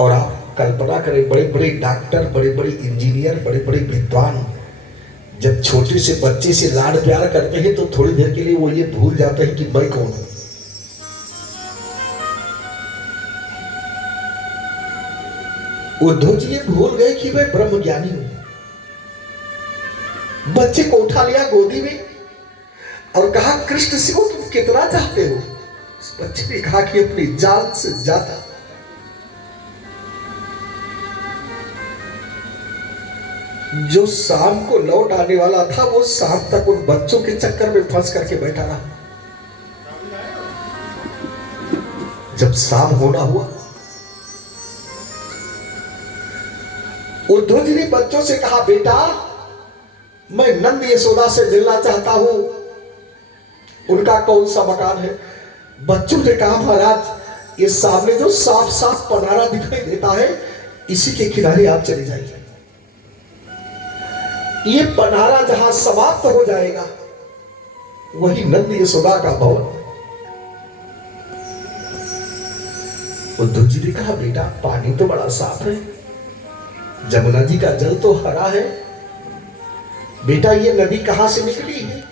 और आप कल्पना करें, बड़े बड़े डॉक्टर, बड़े बड़े इंजीनियर, बड़े बड़े विद्वान जब छोटे से बच्चे से लाड प्यार करते हैं तो थोड़ी देर के लिए वो ये भूल जाते हैं कि मैं कौन हूं। उद्धव जी ये भूल गए कि मैं ब्रह्म ज्ञानी हूं। बच्चे को उठा लिया गोदी में और कहा, कृष्ण से को तुम कितना चाहते हो? उस बच्चे ने कहा कि अपनी जान से ज्यादा। जो शाम को लौट आने वाला था वो शाम तक उन बच्चों के चक्कर में फंस करके बैठा रहा। जब शाम होना हुआ, उद्धव जी ने बच्चों से कहा, बेटा मैं नंद यशोदा से मिलना चाहता हूं, उनका कौन सा मकान है? बच्चों ने कहा, महाराज ये सामने जो साफ साफ पनारा दिखाई देता है इसी के किनारे आप चले जाइए। ये पनारा जहां समाप्त हो जाएगा वही नंद यशोदा का भवन। उद्धव जी ने कहा, बेटा पानी तो बड़ा साफ है, जमुना जी का जल तो हरा है, बेटा ये नदी कहां से निकली है?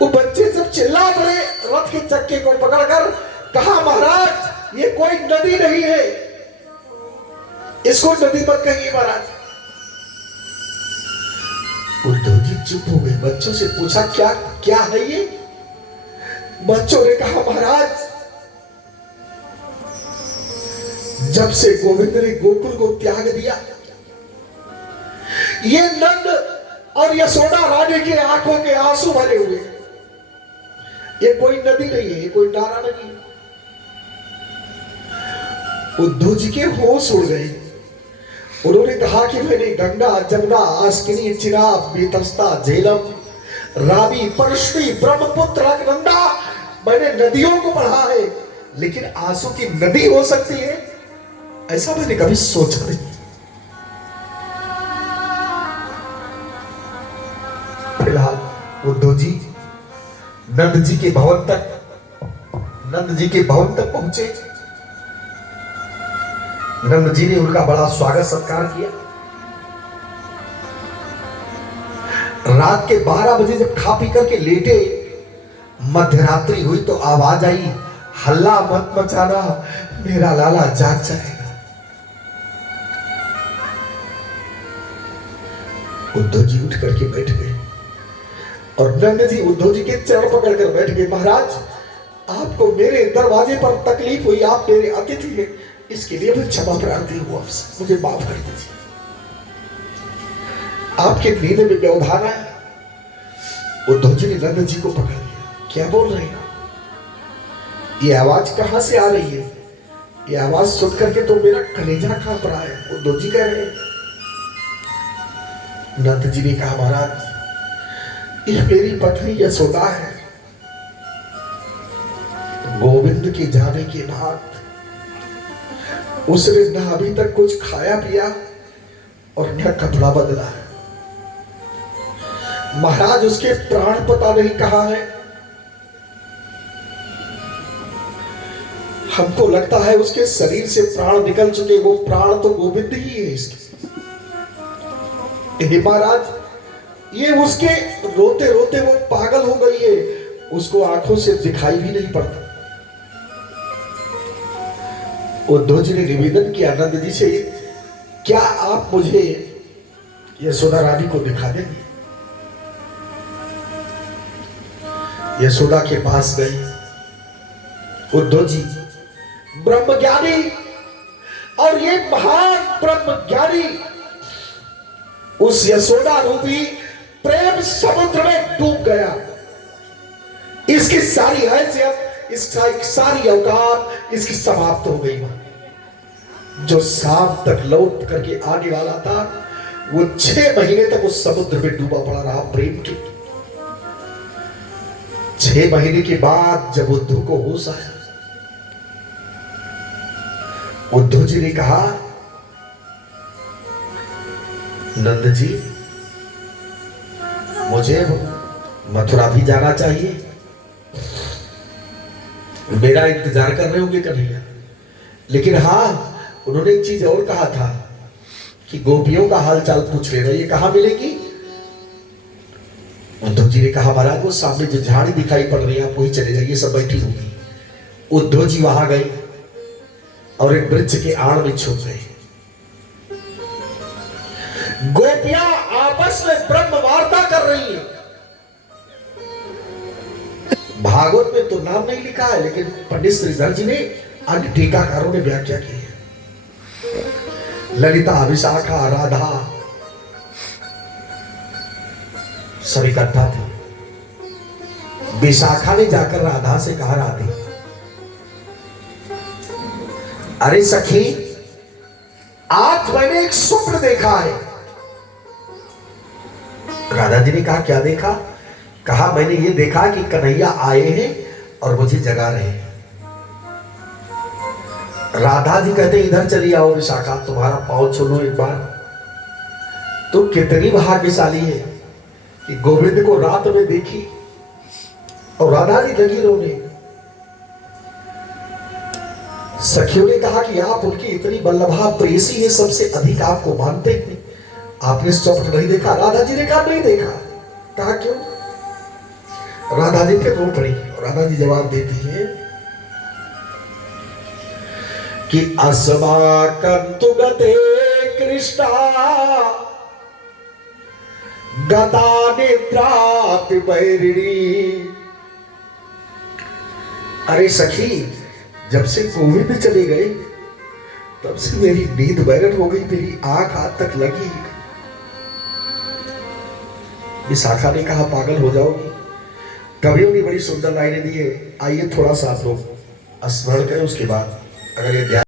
वो बच्चे जब चिल्ला पड़े रथ के चक्के को पकड़कर, कहा, महाराज ये कोई नदी नहीं है, इसको नदी मत कहिए महाराज। उद्धव जी चुप हो गए। बच्चों से पूछा, क्या क्या है ये? बच्चों ने कहा, महाराज जब से गोविंद ने गोकुल को त्याग दिया, ये नंद और यशोदा रानी के आंखों के आंसू भरे हुए। ये कोई नदी नहीं है, ये कोई नारा नहीं। उद्धव जी के होश उड़ गए। उन्होंने कहा कि मैंने गंगा, जमुना, आस्किनी, चिनाब, बेतस्ता, झेलम, रावी, परश्वी, ब्रह्मपुत्र, अलकनंदा, मैंने नदियों को पढ़ा है, लेकिन आंसू की नदी हो सकती है ऐसा मैंने कभी सोचा नहीं। फिलहाल उद्धव जी नंद जी के भवन तक पहुंचे। नंद जी ने उनका बड़ा स्वागत सत्कार किया। रात के 12 बजे जब खा पी करके लेटे, मध्यरात्रि हुई तो आवाज आई, हल्ला मत मचाना, मेरा लाला जाग जाएगा। उद्धव जी उठ करके बैठ गए और नंद जी उद्धव जी के चरण पकड़कर बैठ गए। महाराज आपको मेरे दरवाजे पर तकलीफ हुई, आप मेरे अतिथि हैं, इसके लिए मैं क्षमा प्रार्थी हूं आपसे, मुझे माफ कर दीजिए। आपके नींद में व्यवधान आया। उद्धव जी ने नंद जी को पकड़ लिया। क्या बोल रहे हैं? ये आवाज कहां से आ रही है? ये आवाज सुन करके तो मेरा कलेजा कांप रहा है। उद्धव जी कह रहे हैं। नंद जी ने कहा, महाराज ये मेरी पत्नी यशोदा है। गोविंद के जाने के बाद उसने न अभी तक कुछ खाया पिया और न कपड़ा बदला है। महाराज उसके प्राण पता नहीं कहां है। हमको लगता है उसके शरीर से प्राण निकल चुके। वो प्राण तो गोविंद ही है इसके। हे महाराज ये उसके रोते रोते वो पागल हो गई है, उसको आंखों से दिखाई भी नहीं पड़ता। उद्धव जी ने निवेदन किया नंद जी से, क्या आप मुझे यशोदा रानी को दिखा देंगे? यशोदा के पास गए। उद्धव जी ब्रह्मज्ञानी, और ये महान ब्रह्मज्ञानी उस यशोदा रूपी प्रेम समुद्र में डूब गया। इसकी सारी हैसियत, इसकी सारी औकात इसकी समाप्त हो गई। जो शाम तक लौट करके आने वाला था वो 6 महीने तक उस समुद्र में डूबा पड़ा रहा प्रेम के। 6 महीने के बाद जब उद्धव को होश आया, उद्धव जी ने कहा, नंद जी मुझे मथुरा भी जाना चाहिए, मेरा इंतजार कर रहे होंगे कन्हैया, लेकिन हाँ उन्होंने एक चीज और कहा था कि गोपियों का हाल चाल पूछ लेना, ये कहां मिलेगी? उद्धव जी ने कहा महाराज वो सामने जो झाड़ी दिखाई पड़ रही है आप वही चले जाइए, सब बैठी होगी। उद्धव जी वहां गए और एक वृक्ष के आड़ में छुप गए। गोपियां आपस में ब्रह्म वार्ता कर रही है। भागवत में तो नाम नहीं लिखा है, लेकिन पंडित श्रीधर जी ने, अन्य टीकाकारों ने व्याख्या की है। ललिता, विशाखा, राधा सब इकट्ठा थे। विशाखा ने जाकर राधा से कहा, राधे अरे सखी आज मैंने एक स्वप्न देखा है। राधा जी ने कहा क्या देखा? कहा मैंने ये देखा कि कन्हैया आए हैं और मुझे जगा रहे हैं। राधा जी कहते इधर चली आओ विशाखा, तुम्हारा पांव छू लो एक बार। तो कितनी भाग्यशाली है कि गोविंद को रात में देखी और राधा जी लगी रोने। सखियों ने कहा कि आप उनकी इतनी बल्लभा प्रेसी है, सबसे अधिक आपको मानते हैं, आपने स्वप्न नहीं देखा? राधा जी ने कहा नहीं देखा। कहा क्यों? राधा जी के रो पड़ी और राधा जी जवाब देती है कि अस्माकंतु गते कृष्णा गता निद्रापि बैरिणी। अरे सखी जब से गोविंद चले गए तब से मेरी नींद बैरन हो गई, मेरी आंख हाथ तक लगी। विशाखा ने कहा पागल हो जाओगी। कवियों ने बड़ी सुंदर लाइनें दी है, आइए थोड़ा सा आप लोग स्मरण करें, उसके बाद अगर ये ध्यान